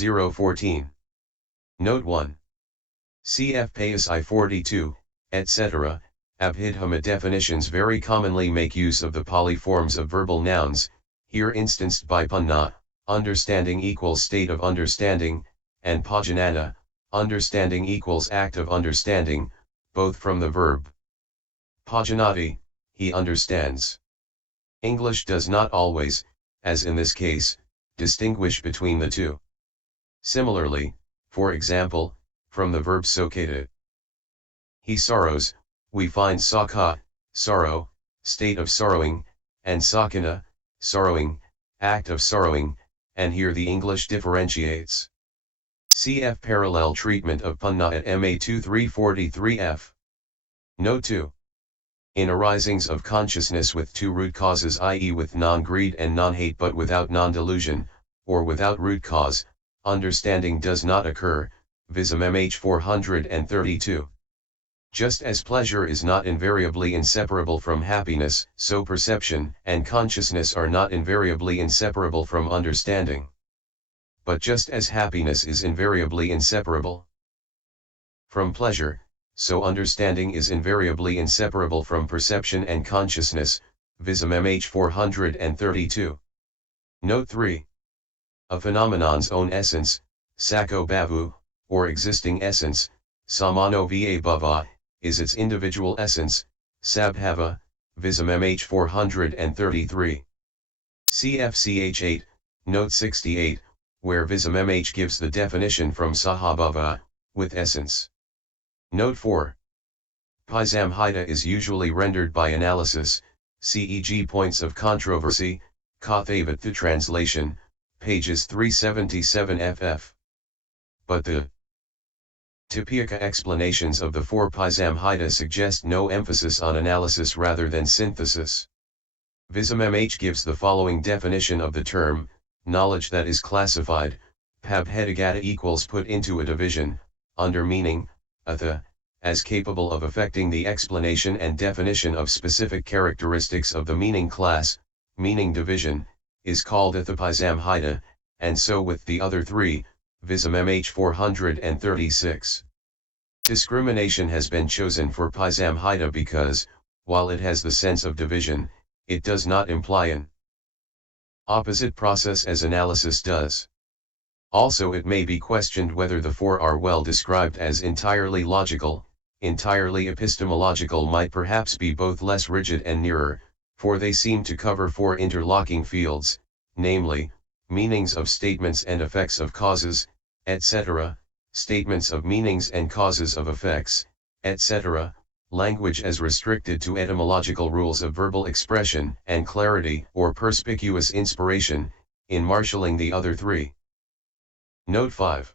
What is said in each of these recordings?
4014. Note 1. Cf. Paþis I 42, etc. Abhidhamma definitions very commonly make use of the Pali forms of verbal nouns, here instanced by panna, understanding equals state of understanding, and pajanana, understanding equals act of understanding, both from the verb pajanati, he understands. English does not always, as in this case, distinguish between the two. Similarly, for example, from the verb socati, he sorrows, we find soka, sorrow, state of sorrowing, and socana, sorrowing, act of sorrowing, and here the English differentiates. Cf. Parallel treatment of panna at MA 2343F. Note 2. In arisings of consciousness with two root causes, i.e. with non-greed and non-hate but without non-delusion, or without root cause, understanding does not occur, Vism-mhþ 432. Just as pleasure is not invariably inseparable from happiness, so perception and consciousness are not invariably inseparable from understanding. But just as happiness is invariably inseparable from pleasure, so understanding is invariably inseparable from perception and consciousness, Vism-mhþ 432. Note 3. A phenomenon's own essence, sako bhavu, or existing essence, samano va bhava, is its individual essence, sabhava, Vism-mhþ 433. CFCH 8, note 68, where Vism-mhþ gives the definition from sahabhava, with essence. Note 4. Vism-mhþ is usually rendered by analysis, ceg points of controversy, Paþis translation, pages 377 ff. But the Tipika explanations of the four Vism-mhþ suggest no emphasis on analysis rather than synthesis. Vism-mhþ gives the following definition of the term: knowledge that is classified, Abhidhamma equals put into a division, under meaning, atha, as capable of affecting the explanation and definition of specific characteristics of the meaning class, meaning division, is called Vism-mhþ, and so with the other three, Vism-mhþ 436. Discrimination has been chosen for Vism-mhþ because, while it has the sense of division, it does not imply an opposite process as analysis does. Also, it may be questioned whether the four are well described as entirely logical. Entirely epistemological might perhaps be both less rigid and nearer, for they seem to cover four interlocking fields, namely, meanings of statements and effects of causes, etc., statements of meanings and causes of effects, etc., language as restricted to etymological rules of verbal expression, and clarity or perspicuous inspiration, in marshalling the other three. Note 5.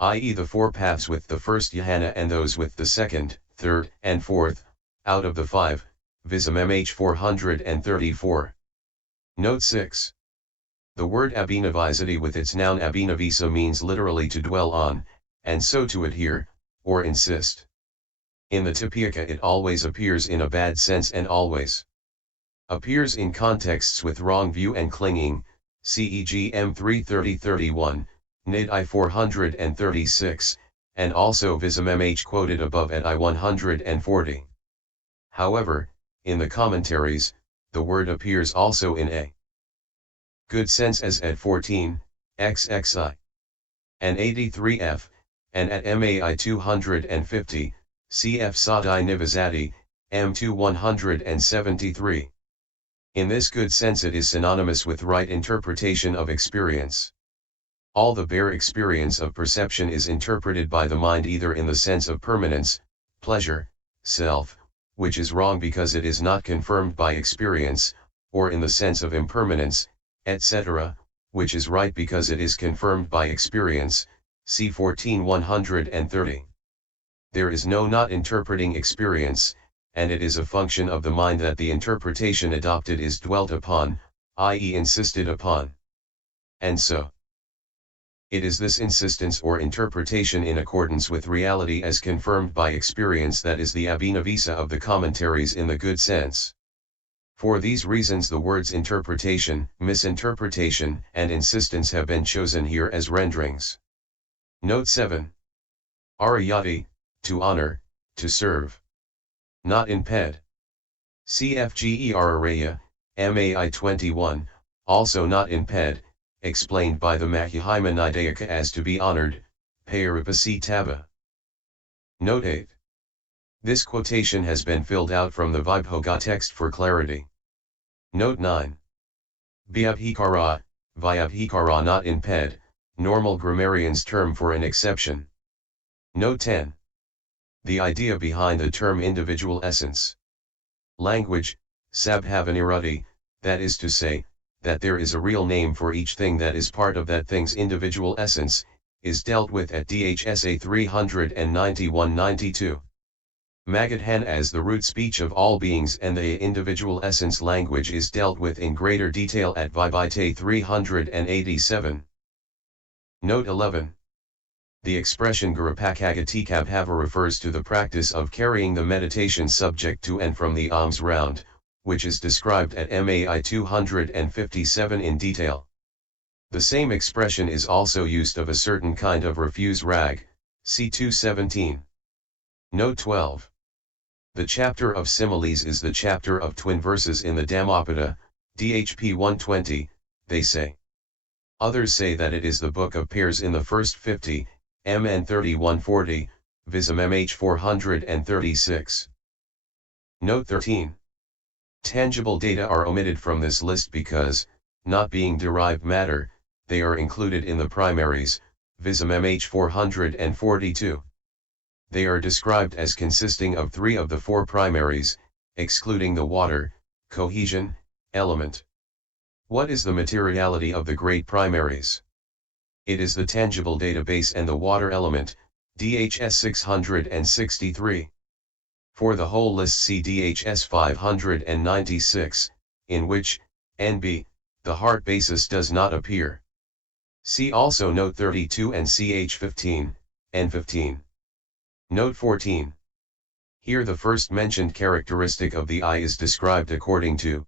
I.e. the four paths with the first jhana and those with the second, third, and fourth, out of the five, Vism-mhþ 434. Note 6. The word abhinavasati with its noun abhinavisa means literally to dwell on, and so to adhere, or insist. In the Tipika it always appears in a bad sense and always appears in contexts with wrong view and clinging, ceg M3 30-31, Nid I 436, and also Vism-mhþ quoted above at I 140. However, in the commentaries, the word appears also in a good sense as at 14, xxi, and 83f, and at mai 250, cf Sadhi Nivasati, M2 173. In this good sense it is synonymous with right interpretation of experience. All the bare experience of perception is interpreted by the mind either in the sense of permanence, pleasure, self, which is wrong because it is not confirmed by experience, or in the sense of impermanence, etc., which is right because it is confirmed by experience, c 14-130. There is no not interpreting experience, and it is a function of the mind that the interpretation adopted is dwelt upon, i.e. insisted upon. And so, it is this insistence or interpretation in accordance with reality as confirmed by experience that is the abhinavisa of the commentaries in the good sense. For these reasons the words interpretation, misinterpretation, and insistence have been chosen here as renderings. Note 7. Arayati, to honor, to serve. Not in ped. CFGER Araya, MAI 21, also not in ped, explained by the Madhyama Nidayaka as to be honored, Payarupasi Taba. Note 8. This quotation has been filled out from the Vibhoga text for clarity. Note 9. Vyabhikara, Vyabhikara not in ped, normal grammarian's term for an exception. Note 10. The idea behind the term individual essence. Language, Sabhavanirati, that is to say, that there is a real name for each thing that is part of that thing's individual essence, is dealt with at DHSA 391-92. Magadhan as the root speech of all beings and the individual essence language is dealt with in greater detail at Vibhite 387. Note 11. The expression Gurupakagatikabhava refers to the practice of carrying the meditation subject to and from the alms round, which is described at MAI 257 in detail. The same expression is also used of a certain kind of refuse rag, C 217. Note 12. The chapter of similes is the chapter of twin verses in the Dhammapada, DHP 120, they say. Others say that it is the book of pairs in the first 50, MN 3140, Vism-mhþ 436. Note 13. Tangible data are omitted from this list because, not being derived matter, they are included in the primaries, Vism-mhþ 442. They are described as consisting of 3 of the 4 primaries, excluding the water, cohesion, element. What is the materiality of the great primaries? It is the tangible database and the water element, DHS 663. For the whole list see DHS 596, in which, NB, the heart basis does not appear. See also Note 32 and CH 15, N15. Note 14. Here the first mentioned characteristic of the eye is described according to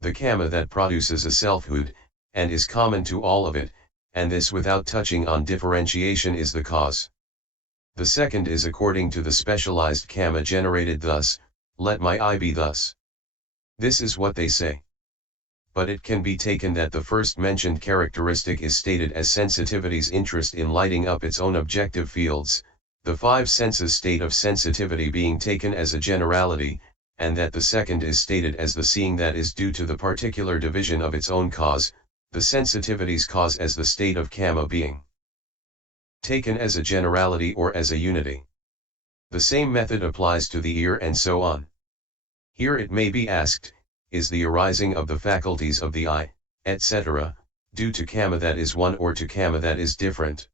the kama that produces a selfhood, and is common to all of it, and this without touching on differentiation is the cause. The second is according to the specialized kama generated thus, let my eye be thus. This is what they say. But it can be taken that the first mentioned characteristic is stated as sensitivity's interest in lighting up its own objective fields, the 5 senses state of sensitivity being taken as a generality, and that the second is stated as the seeing that is due to the particular division of its own cause, the sensitivity's cause as the state of kama being taken as a generality or as a unity. The same method applies to the ear and so on. Here it may be asked, is the arising of the faculties of the eye, etc., due to kama that is one or to kama that is different?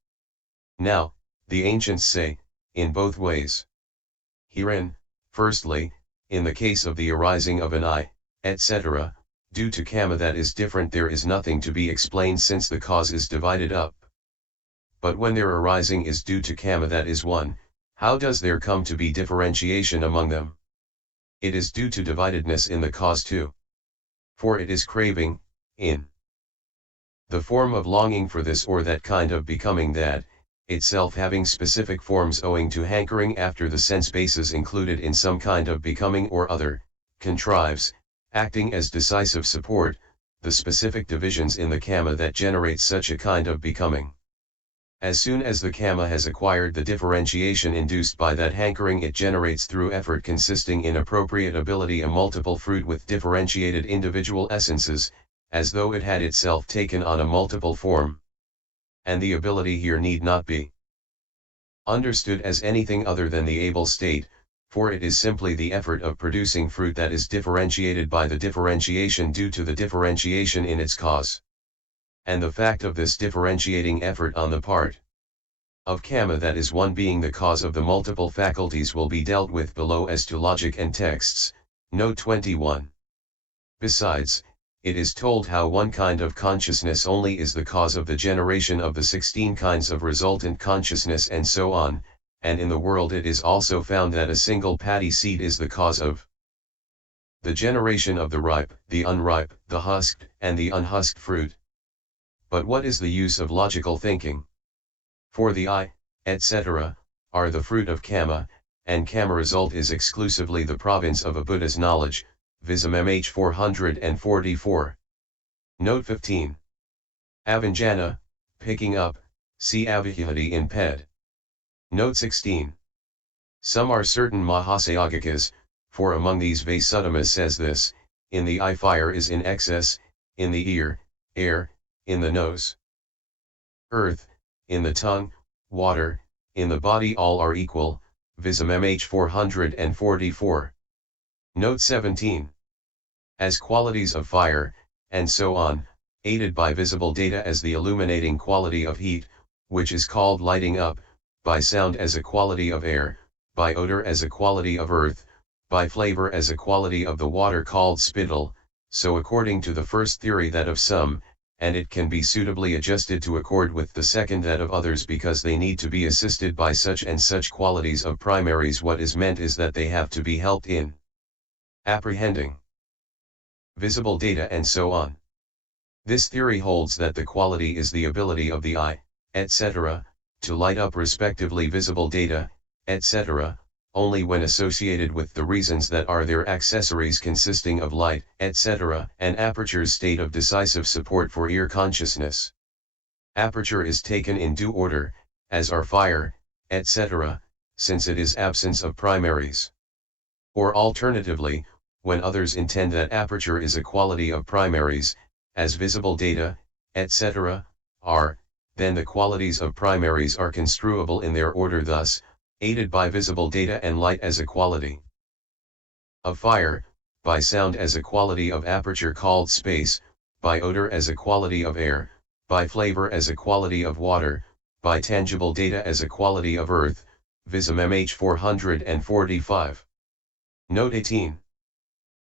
Now, the ancients say, in both ways. Herein, firstly, in the case of the arising of an eye, etc., due to kama that is different there is nothing to be explained since the cause is divided up. But when their arising is due to kama that is one, how does there come to be differentiation among them? It is due to dividedness in the cause too. For it is craving, in the form of longing for this or that kind of becoming that, itself having specific forms owing to hankering after the sense bases included in some kind of becoming or other, contrives, acting as decisive support, the specific divisions in the kama that generates such a kind of becoming. As soon as the kama has acquired the differentiation induced by that hankering it generates through effort consisting in appropriate ability a multiple fruit with differentiated individual essences, as though it had itself taken on a multiple form. And the ability here need not be understood as anything other than the able state, for it is simply the effort of producing fruit that is differentiated by the differentiation due to the differentiation in its cause. And the fact of this differentiating effort on the part of kama that is one being the cause of the multiple faculties will be dealt with below as to logic and texts, Note 21. Besides, it is told how one kind of consciousness only is the cause of the generation of the 16 kinds of resultant consciousness and so on, and in the world it is also found that a single paddy seed is the cause of the generation of the ripe, the unripe, the husked, and the unhusked fruit. But what is the use of logical thinking? For the I, etc., are the fruit of Kama, and Kama result is exclusively the province of a Buddha's knowledge, Vism-mhþ 444. Note 15. Avanjana, picking up, see Abhidhamma in Ped. Note 16. Some are certain Mahasayagakas, for among these Vasudhamma says this, in the eye fire is in excess, in the ear, air, in the nose, earth, in the tongue, water, in the body all are equal, Vism-mhþ 444. Note 17. As qualities of fire, and so on, aided by visible data as the illuminating quality of heat, which is called lighting up, by sound as a quality of air, by odor as a quality of earth, by flavor as a quality of the water called spittle, so according to the first theory that of some, and it can be suitably adjusted to accord with the second that of others because they need to be assisted by such and such qualities of primaries. What is meant is that they have to be helped in apprehending visible data and so on. This theory holds that the quality is the ability of the eye, etc., to light up respectively visible data, etc., only when associated with the reasons that are their accessories consisting of light, etc., and aperture's state of decisive support for ear consciousness. Aperture is taken in due order, as are fire, etc., since it is absence of primaries. Or alternatively, when others intend that aperture is a quality of primaries, as visible data, etc., are, then the qualities of primaries are construable in their order thus, aided by visible data and light as a quality of fire, by sound as a quality of aperture called space, by odor as a quality of air, by flavor as a quality of water, by tangible data as a quality of earth, Vism-mhþ 445. Note 18.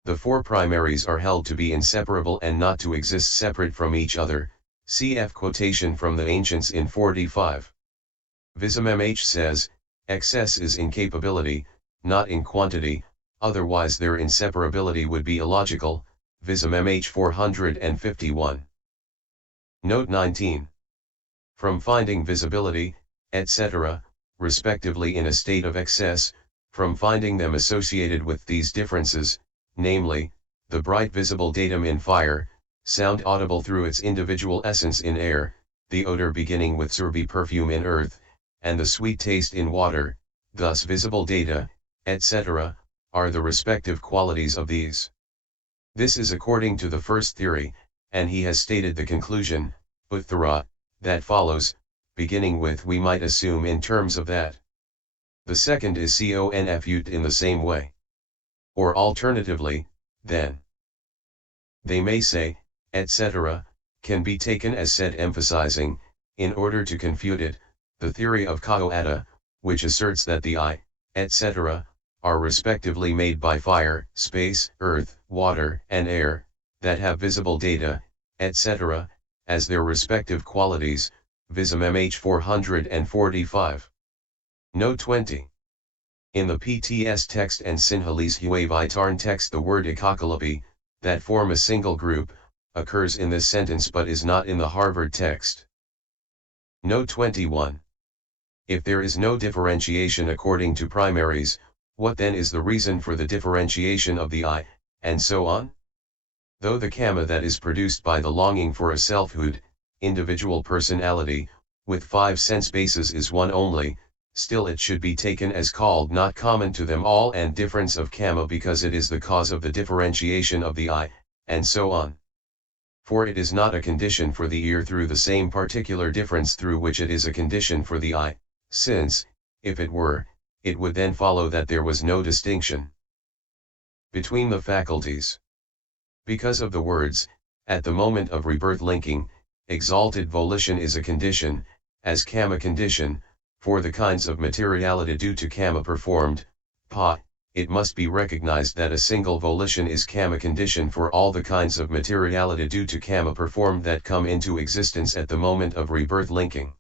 The four primaries are held to be inseparable and not to exist separate from each other, cf. quotation from the ancients in 45. Vism-mhþ says, excess is incapability, not in quantity, otherwise their inseparability would be illogical, Vism-mhþ 451. Note 19. From finding visibility, etc., respectively in a state of excess, from finding them associated with these differences, namely, the bright visible datum in fire, sound audible through its individual essence in air, the odor beginning with surbi perfume in earth, and the sweet taste in water, thus visible data, etc., are the respective qualities of these. This is according to the first theory, and he has stated the conclusion, uttara, that follows, beginning with we might assume in terms of that. The second is confut in the same way. Or alternatively, then. They may say, etc., can be taken as said emphasizing, in order to confute it, the theory of Kaoata, which asserts that the eye, etc., are respectively made by fire, space, earth, water, and air, that have visible data, etc., as their respective qualities, Vism-mhþ 445. Note 20. In the PTS text and Sinhalese Huayvitarn text the word ikakalapi, that form a single group, occurs in this sentence but is not in the Harvard text. Note 21. If there is no differentiation according to primaries, what then is the reason for the differentiation of the I, and so on? Though the kama that is produced by the longing for a selfhood, individual personality, with 5 sense bases is one only, still it should be taken as called not common to them all and difference of kama because it is the cause of the differentiation of the I, and so on. For it is not a condition for the ear through the same particular difference through which it is a condition for the eye, since, if it were, it would then follow that there was no distinction between the faculties. Because of the words, at the moment of rebirth linking, exalted volition is a condition, as kama condition, for the kinds of materiality due to kama performed, it must be recognized that a single volition is kama condition for all the kinds of materiality due to kama performed that come into existence at the moment of rebirth linking.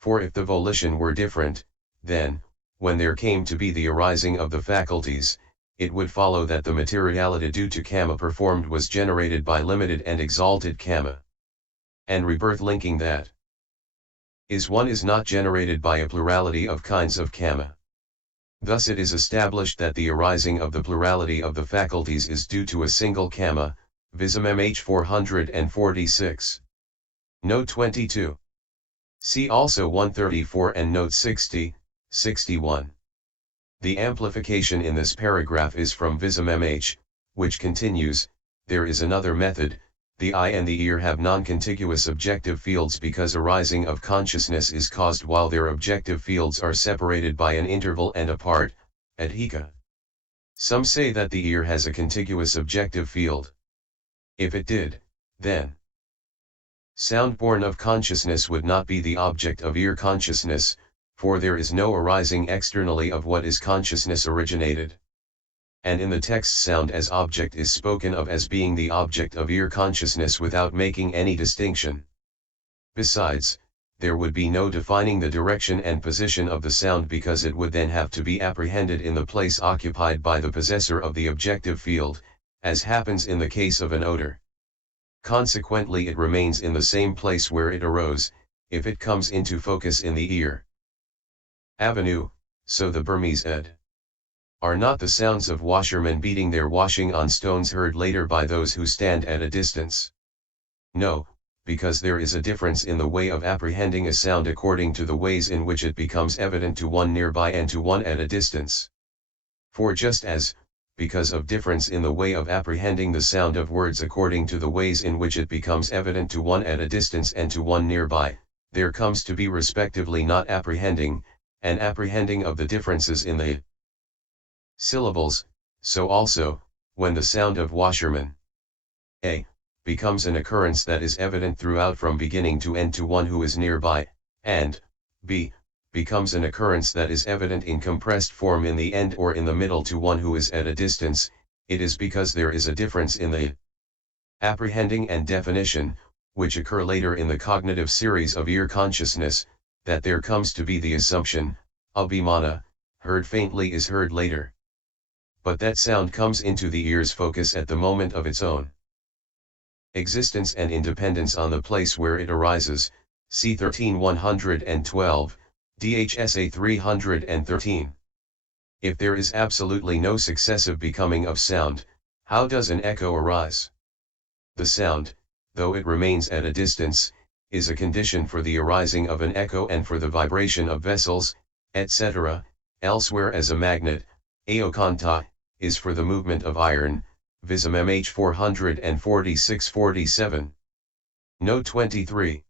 For if the volition were different, then, when there came to be the arising of the faculties, it would follow that the materiality due to karma performed was generated by limited and exalted karma. And rebirth linking that one is not generated by a plurality of kinds of karma. Thus it is established that the arising of the plurality of the faculties is due to a single karma, Vism-mhþ 446. Note 22. See also 134 and note 60, 61. The amplification in this paragraph is from Vism-mhþ, which continues, there is another method, the eye and the ear have non-contiguous objective fields because arising of consciousness is caused while their objective fields are separated by an interval and apart, adhika. Some say that the ear has a contiguous objective field. If it did, then sound born of consciousness would not be the object of ear consciousness, for there is no arising externally of what is consciousness originated. And in the text sound as object is spoken of as being the object of ear consciousness without making any distinction. Besides, there would be no defining the direction and position of the sound because it would then have to be apprehended in the place occupied by the possessor of the objective field, as happens in the case of an odor. Consequently it remains in the same place where it arose, if it comes into focus in the ear. Avenue, so the Burmese ed. Are not the sounds of washermen beating their washing on stones heard later by those who stand at a distance? No, because there is a difference in the way of apprehending a sound according to the ways in which it becomes evident to one nearby and to one at a distance. For just as, because of difference in the way of apprehending the sound of words according to the ways in which it becomes evident to one at a distance and to one nearby, there comes to be respectively not apprehending, and apprehending of the differences in the syllables, so also, when the sound of washerman a becomes an occurrence that is evident throughout from beginning to end to one who is nearby, and b becomes an occurrence that is evident in compressed form in the end or in the middle to one who is at a distance, it is because there is a difference in the apprehending and definition, which occur later in the cognitive series of ear consciousness, that there comes to be the assumption, Abhidhamma, heard faintly is heard later. But that sound comes into the ear's focus at the moment of its own existence and independence on the place where it arises, c. 13112, DHSA 313. If there is absolutely no successive becoming of sound, how does an echo arise? The sound, though it remains at a distance, is a condition for the arising of an echo and for the vibration of vessels, etc., elsewhere as a magnet, aokanta, is for the movement of iron, Vism-mhþ 446-47. Note 23.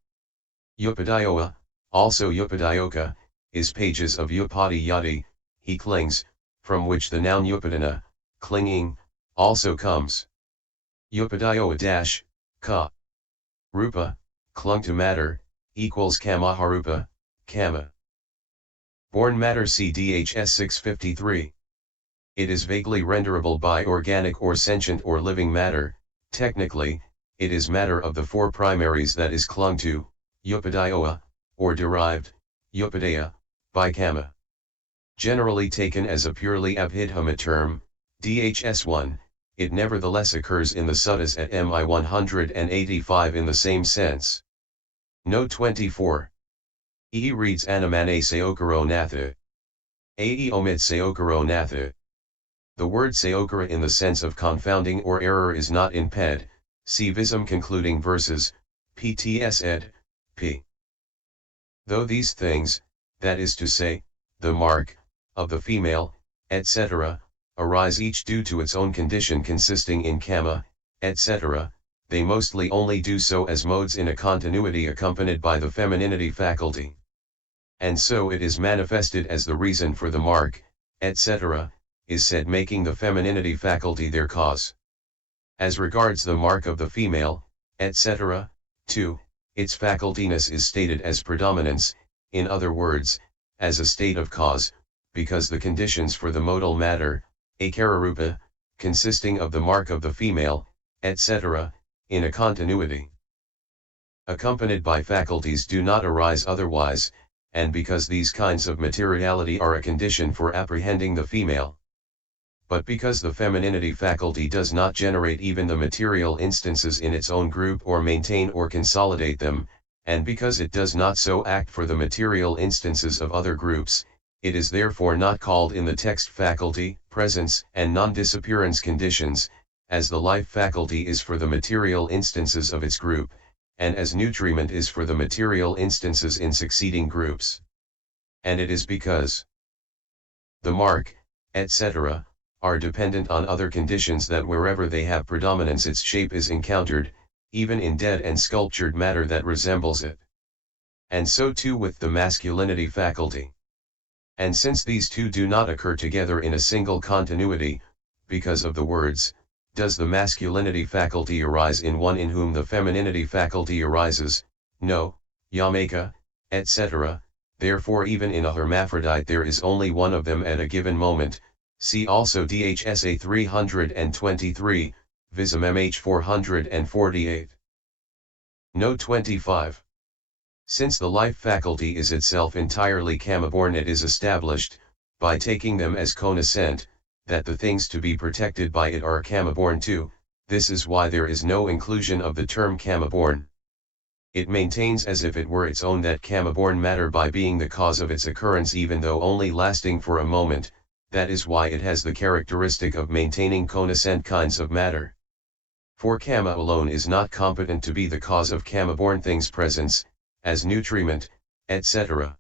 Upadyoga, also upadyoka, is pages of upadi yati, he clings, from which the noun upadana, clinging, also comes. Upadyoga ka. Rupa, clung to matter, equals kamaharupa, kama. Born matter CDHS 653. It is vaguely renderable by organic or sentient or living matter. Technically, it is matter of the four primaries that is clung to, upadyoga, or derived, upadaya, by kama. Generally taken as a purely Abhidhamma term, DHS1, it nevertheless occurs in the suttas at MI 185 in the same sense. Note 24. E reads Anamane Seokaro Natha. Ae omits Seokaro Natha. The word Seokara in the sense of confounding or error is not in ped, see Vism concluding verses, PTS ed. P. Though these things, that is to say, the mark, of the female, etc., arise each due to its own condition consisting in kama, etc., they mostly only do so as modes in a continuity accompanied by the femininity faculty. And so it is manifested as the reason for the mark, etc., is said making the femininity faculty their cause. As regards the mark of the female, etc., too, its facultiness is stated as predominance, in other words, as a state of cause, because the conditions for the modal matter, akararupa, consisting of the mark of the female, etc., in a continuity accompanied by faculties do not arise otherwise, and because these kinds of materiality are a condition for apprehending the female. But because the femininity faculty does not generate even the material instances in its own group or maintain or consolidate them, and because it does not so act for the material instances of other groups, it is therefore not called in the text faculty, presence, and non-disappearance conditions, as the life faculty is for the material instances of its group, and as nutriment is for the material instances in succeeding groups. And it is because the mark, etc., are dependent on other conditions that wherever they have predominance its shape is encountered, even in dead and sculptured matter that resembles it. And so too with the masculinity faculty. And since these two do not occur together in a single continuity, because of the words, does the masculinity faculty arise in one in whom the femininity faculty arises? No, Yamaka, etc., therefore even in a hermaphrodite there is only one of them at a given moment. See also DHSA 323, Vism-mhþ 448. Note 25. Since the life faculty is itself entirely kama-born, it is established, by taking them as connascent, that the things to be protected by it are kama-born too. This is why there is no inclusion of the term kama-born. It maintains as if it were its own that kama-born matter by being the cause of its occurrence even though only lasting for a moment. That is why it has the characteristic of maintaining connascent kinds of matter. For kama alone is not competent to be the cause of kama-born things' presence, as nutriment, etc.